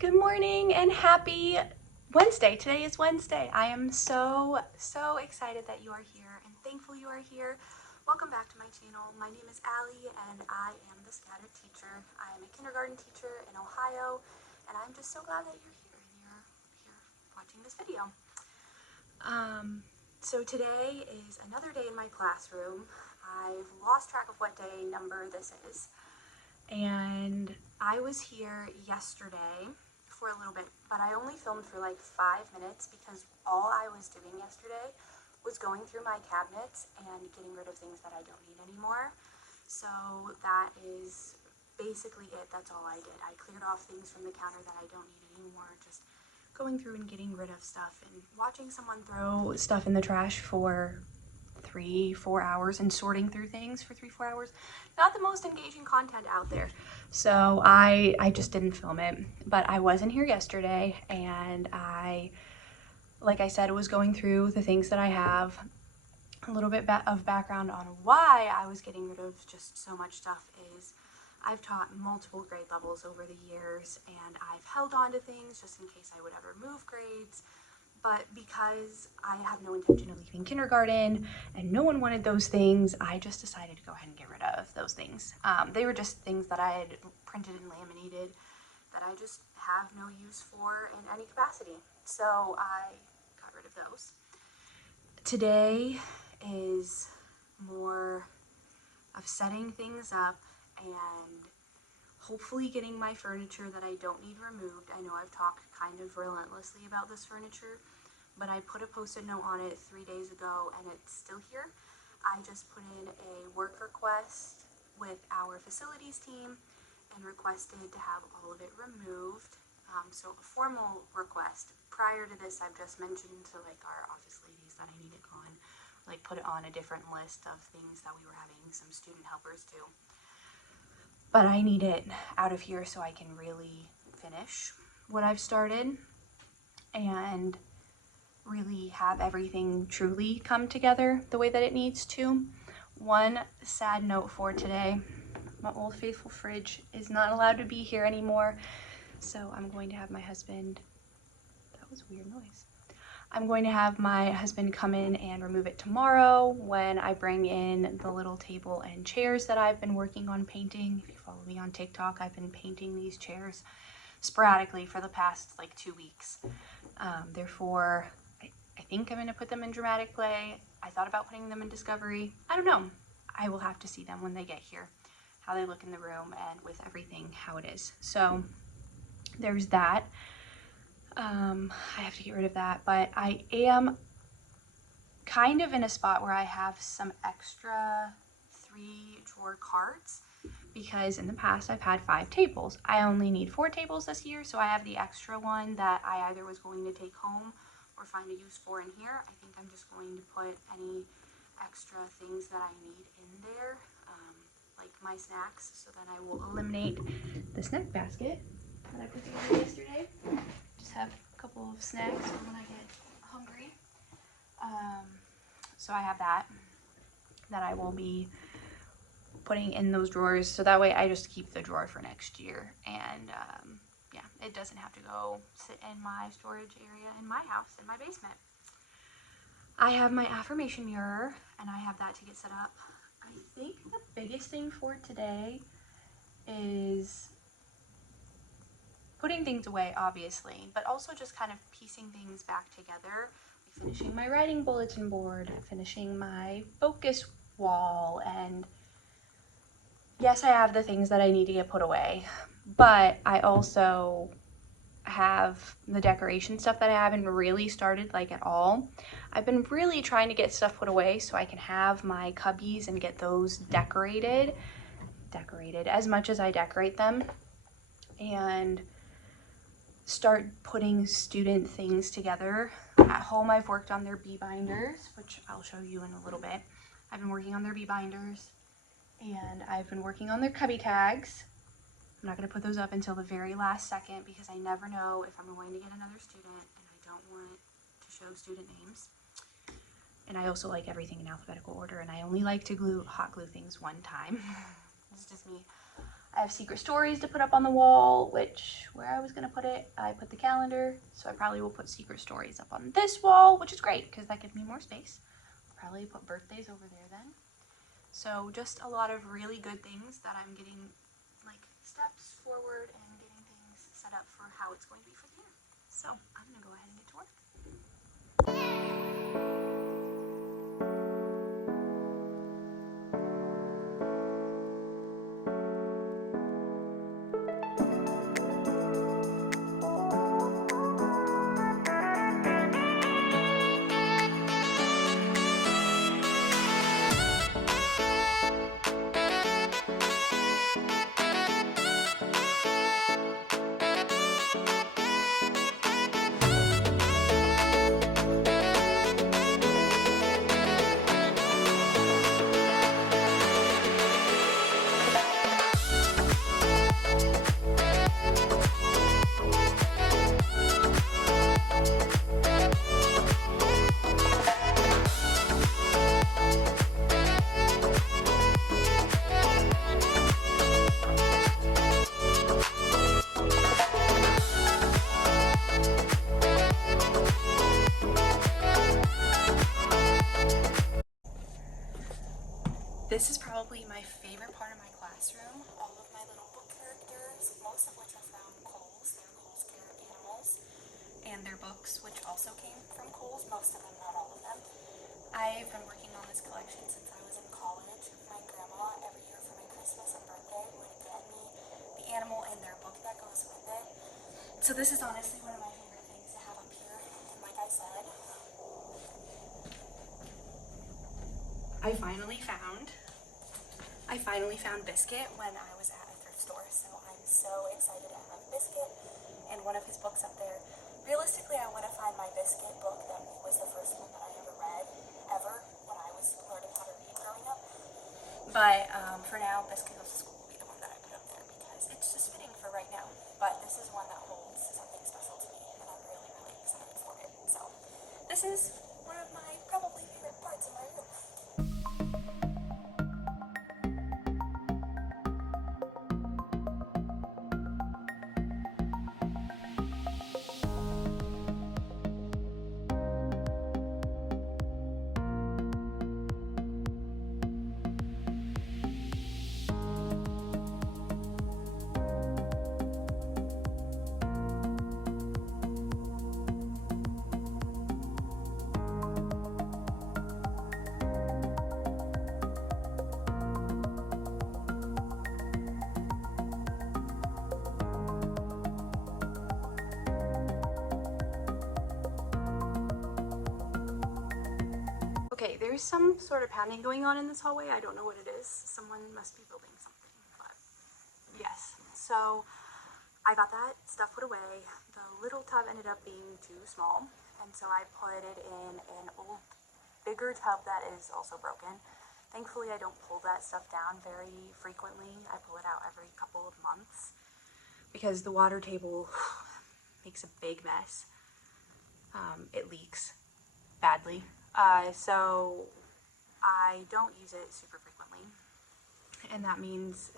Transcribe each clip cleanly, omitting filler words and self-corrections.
Good morning and happy Wednesday. Today is Wednesday. I am so excited that you are here and thankful you are here. Welcome back to my channel. My name is Allie and I am the scattered teacher. I am a kindergarten teacher in Ohio and I'm just so glad that you're here and you're here watching this video. So today is another day in my classroom. I've lost track of what day number this is. And I was here yesterday for a little bit, but I only filmed for like 5 minutes because all I was doing yesterday was going through my cabinets and getting rid of things that I don't need anymore. So that is basically it. That's all I did. I cleared off things from the counter that I don't need anymore, just going through and getting rid of stuff and watching someone throw stuff in the trash for 3-4 hours and sorting through things for 3-4 hours. Not the most engaging content out there. So I just didn't film it, but I wasn't here yesterday and like I said, was going through the things that I have. A little bit of background on why I was getting rid of just so much stuff is I've taught multiple grade levels over the years and I've held on to things just in case I would ever move grades. But because I have no intention of leaving kindergarten and no one wanted those things, I just decided to go ahead and get rid of those things. They were just things that I had printed and laminated that I just have no use for in any capacity. So I got rid of those. Today is more of setting things up and hopefully getting my furniture that I don't need removed. I know I've talked kind of relentlessly about this furniture, but I put a post-it note on it 3 days ago and it's still here. I just put in a work request with our facilities team and requested to have all of it removed. So a formal request. Prior to this, I've just mentioned to like our office ladies that I need it gone, like put it on a different list of things that we were having some student helpers do. But I need it out of here so I can really finish what I've started and really have everything truly come together the way that it needs to. One sad note for today, my old faithful fridge is not allowed to be here anymore. So I'm going to have my husband, that was a weird noise. I'm going to have my husband come in and remove it tomorrow when I bring in the little table and chairs that I've been working on painting. If you follow me on TikTok, I've been painting these chairs sporadically for the past like 2 weeks. Therefore, I think I'm going to put them in dramatic play. I thought about putting them in discovery. I don't know. I will have to see them when they get here, how they look in the room and with everything, how it is. So there's that. I have to get rid of that, but I am kind of in a spot where I have some extra 3-drawer carts because in the past I've had 5 tables. I only need 4 tables this year, so I have the extra one that I either was going to take home or find a use for in here. I think I'm just going to put any extra things that I need in there, like my snacks, so then I will eliminate the snack basket that I put together yesterday. Just have a couple of snacks for when I get hungry. So I have that I will be putting in those drawers, so that way I just keep the drawer for next year. And yeah, it doesn't have to go sit in my storage area in my house, in my basement. I have my affirmation mirror and I have that to get set up. I think the biggest thing for today is putting things away, obviously, but also just kind of piecing things back together, like finishing my writing bulletin board, finishing my focus wall, and yes, I have the things that I need to get put away, but I also have the decoration stuff that I haven't really started like at all. I've been really trying to get stuff put away so I can have my cubbies and get those decorated as much as I decorate them, and start putting student things together. At home, I've worked on their bee binders, which I'll show you in a little bit. I've been working on their bee binders and I've been working on their cubby tags. I'm not going to put those up until the very last second because I never know if I'm going to get another student and I don't want to show student names. And I also like everything in alphabetical order, and I only like to hot glue things one time. It's just me. I have secret stories to put up on the wall, which where I was gonna put it, I put the calendar. So I probably will put secret stories up on this wall, which is great because that gives me more space. I'll probably put birthdays over there then. So just a lot of really good things that I'm getting like steps forward and getting things set up for how it's going to be for the year. So I'm gonna go ahead and get to work. This is probably my favorite part of my classroom. All of my little book characters, most of which are from Kohl's. They're Kohl's Care Animals. And their books, which also came from Kohl's, most of them, not all of them. I've been working on this collection since I was in college. My grandma, every year for my Christmas and birthday, would get me the animal and their book that goes with it. So this is honestly one of my favorite things to have up here. And like I said, I finally found Biscuit when I was at a thrift store, so I'm so excited to have Biscuit and one of his books up there. Realistically, I want to find my Biscuit book that was the first one that I ever read, when I was learning how to read growing up. But for now, Biscuit Goes to School will be the one that I put up there because it's just fitting for right now. But this is one that holds something special to me, and I'm really, really excited for it. So this is one of my probably favorite parts of my room. Okay, there's some sort of pounding going on in this hallway. I don't know what it is. Someone must be building something, but yes. So I got that stuff put away. The little tub ended up being too small, and so I put it in an old, bigger tub that is also broken. Thankfully, I don't pull that stuff down very frequently. I pull it out every couple of months because the water table makes a big mess. It leaks badly. So I don't use it super frequently, and that means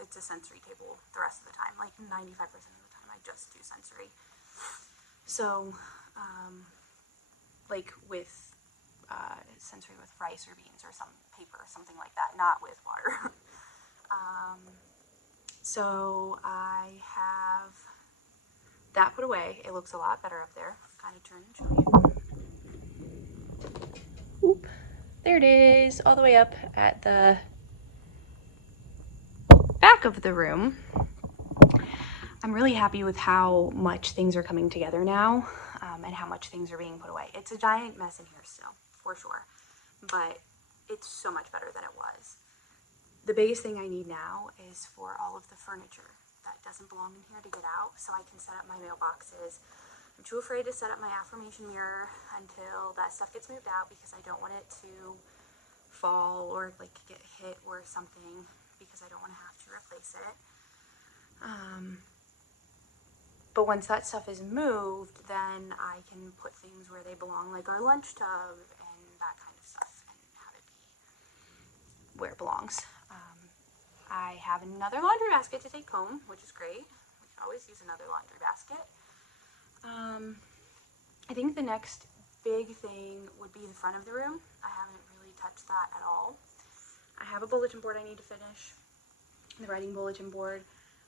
it's a sensory table the rest of the time. Like 95% of the time I just do sensory. So like with sensory with rice or beans or some paper or something like that, not with water. So I have that put away. It looks a lot better up there. Kind of turn and show you. Oop, there it is, all the way up at the back of the room. I'm really happy with how much things are coming together now, and how much things are being put away. It's a giant mess in here still, for sure, but it's so much better than it was. The biggest thing I need now is for all of the furniture that doesn't belong in here to get out, so I can set up my mailboxes. I'm too afraid to set up my affirmation mirror until that stuff gets moved out because I don't want it to fall or like get hit or something, because I don't want to have to replace it. But once that stuff is moved, then I can put things where they belong, like our lunch tub and that kind of stuff, and have it be where it belongs. I have another laundry basket to take home, which is great. We can always use another laundry basket. I think the next big thing would be the front of the room. I haven't really touched that at all. I have a bulletin board I need to finish, the writing bulletin board.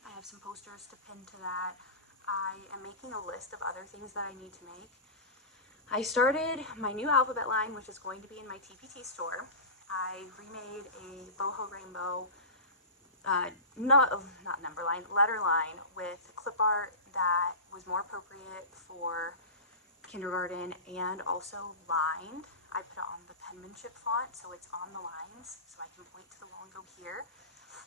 I have some posters to pin to that. I am making a list of other things that I need to make. I started my new alphabet line, which is going to be in my TPT store. I remade a boho rainbow, not number line, letter line with clip art that was more appropriate for kindergarten and also lined. I put it on the penmanship font so it's on the lines so I can point to the wall and go here.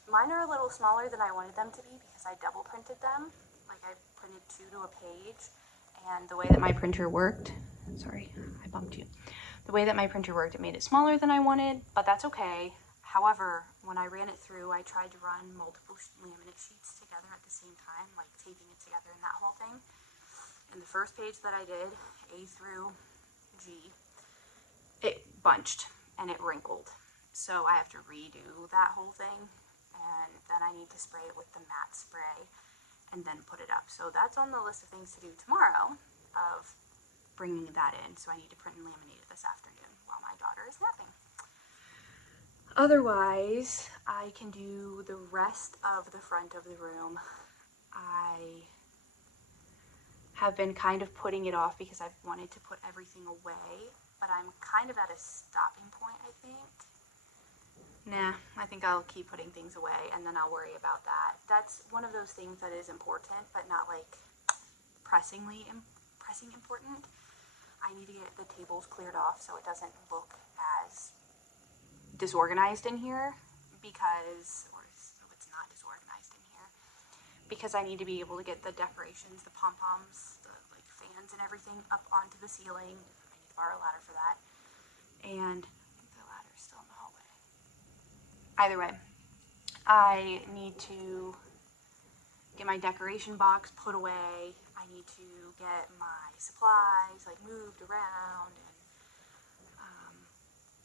Mine are a little smaller than I wanted them to be because I double printed them. Like I printed 2 to a page, and the way that my printer worked, sorry, I bumped you. The way that my printer worked, it made it smaller than I wanted, but that's okay. However, when I ran it through, I tried to run multiple laminate sheets together at the same time, like taping it together and that whole thing. And the first page that I did, A through G, it bunched and it wrinkled. So I have to redo that whole thing, and then I need to spray it with the matte spray and then put it up. So that's on the list of things to do tomorrow, of bringing that in. So I need to print and laminate it this afternoon while my daughter is napping. Otherwise, I can do the rest of the front of the room. I have been kind of putting it off because I've wanted to put everything away, but I'm kind of at a stopping point, I think. Nah, I think I'll keep putting things away and then I'll worry about that. That's one of those things that is important, but not like pressing important. I need to get the tables cleared off so it doesn't look as disorganized in here so it's not disorganized in here, because I need to be able to get the decorations, the pom-poms, the like fans and everything up onto the ceiling. I need to borrow a ladder for that. And the ladder is still in the hallway. Either way, I need to get my decoration box put away. I need to get my supplies like moved around, and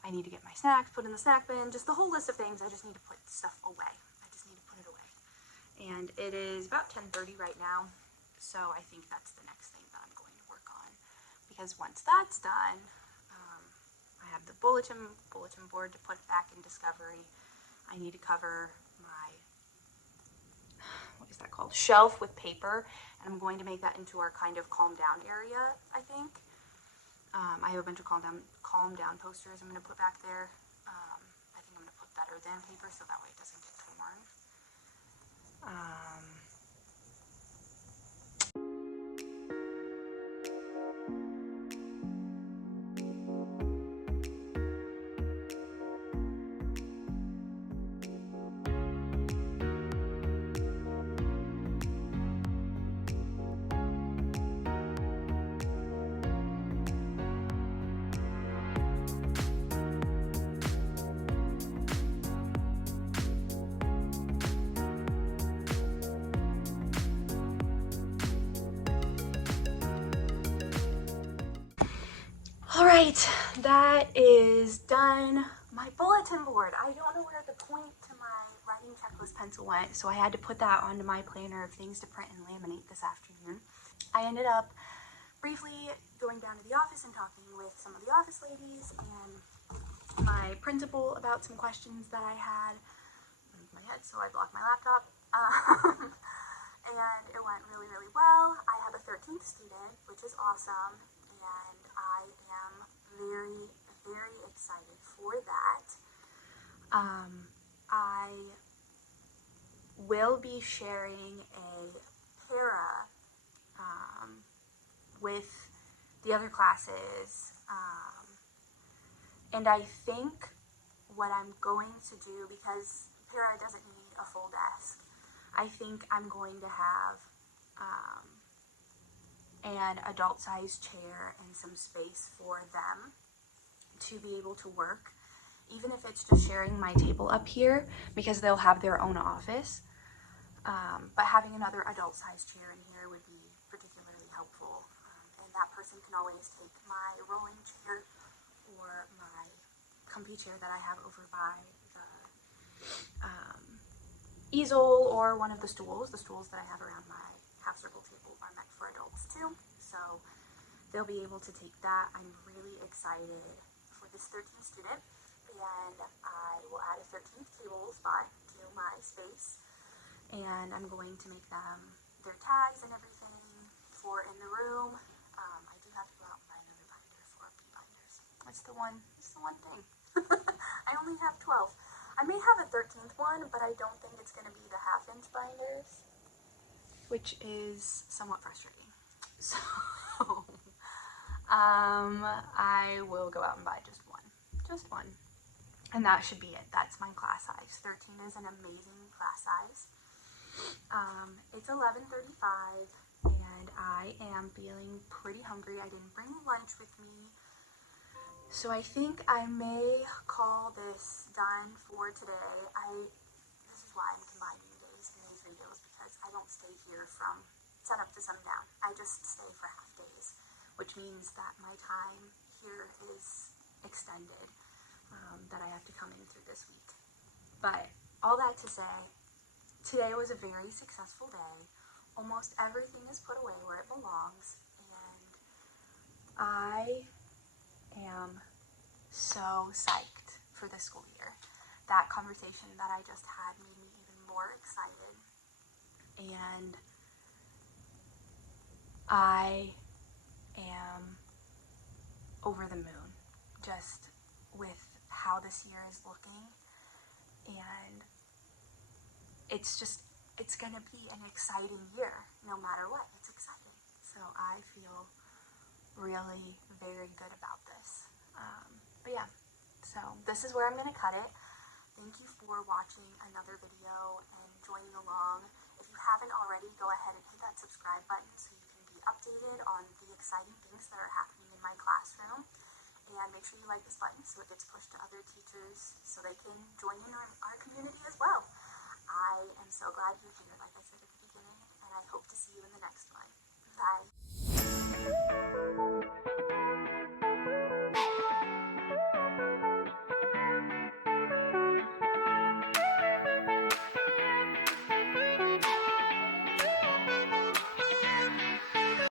I need to get my snacks put in the snack bin. Just the whole list of things. I just need to put stuff away. I just need to put it away. And it is about 10:30 right now, so I think that's the next thing that I'm going to work on, because once that's done, I have the bulletin board to put back in Discovery. I need to cover my, what is that called, shelf with paper, and I'm going to make that into our kind of calm down area, I think. I have a bunch of calm down posters I'm going to put back there. I think I'm going to put better than paper so that way it doesn't get torn. Alright, that is done. My bulletin board. I don't know where the point to my writing checklist pencil went, so I had to put that onto my planner of things to print and laminate this afternoon. I ended up briefly going down to the office and talking with some of the office ladies and my principal about some questions that I had. I moved my head, so I blocked my laptop. And it went really, really well. I have a 13th student, which is awesome, and I am very, very excited for that. I will be sharing a para with the other classes, and I think what I'm going to do, because para doesn't need a full desk, I think I'm going to have an adult-sized chair and some space for them to be able to work, even if it's just sharing my table up here, because they'll have their own office. But having another adult-sized chair in here would be particularly helpful. And that person can always take my rolling chair or my comfy chair that I have over by easel or one of the stools. The stools that I have around my half circle table are meant for adults too, so they'll be able to take that. I'm really excited for this 13th student, and I will add a 13th table spot to my space, and I'm going to make them their tags and everything for in the room. I do have to go out and buy another binder for P binders. That's the one thing. I only have 12. I may have a 13th one, but I don't think it's going to be the half-inch binders, which is somewhat frustrating. So, I will go out and buy just one, and that should be it. That's my class size. 13 is an amazing class size. It's 11:35, and I am feeling pretty hungry. I didn't bring lunch with me, so I think I may call this done for today. This is why I'm combining days in these videos, because I don't stay here from sunup to sundown. I just stay for half days, which means that my time here is extended, that I have to come in through this week. But all that to say, today was a very successful day. Almost everything is put away where it belongs, and I am so psyched for the school year. That conversation that I just had made me even more excited, and I am over the moon just with how this year is looking, and it's gonna be an exciting year no matter what. It's exciting, so I feel really very good about this. But yeah, so this is where I'm gonna cut it. Thank you for watching another video and joining along. If you haven't already, go ahead and hit that subscribe button so you can be updated on the exciting things that are happening in my classroom. And make sure you like this button so it gets pushed to other teachers so they can join in our community as well. I am so glad you're here, like I said at the beginning, and I hope to see you in the next one. Bye.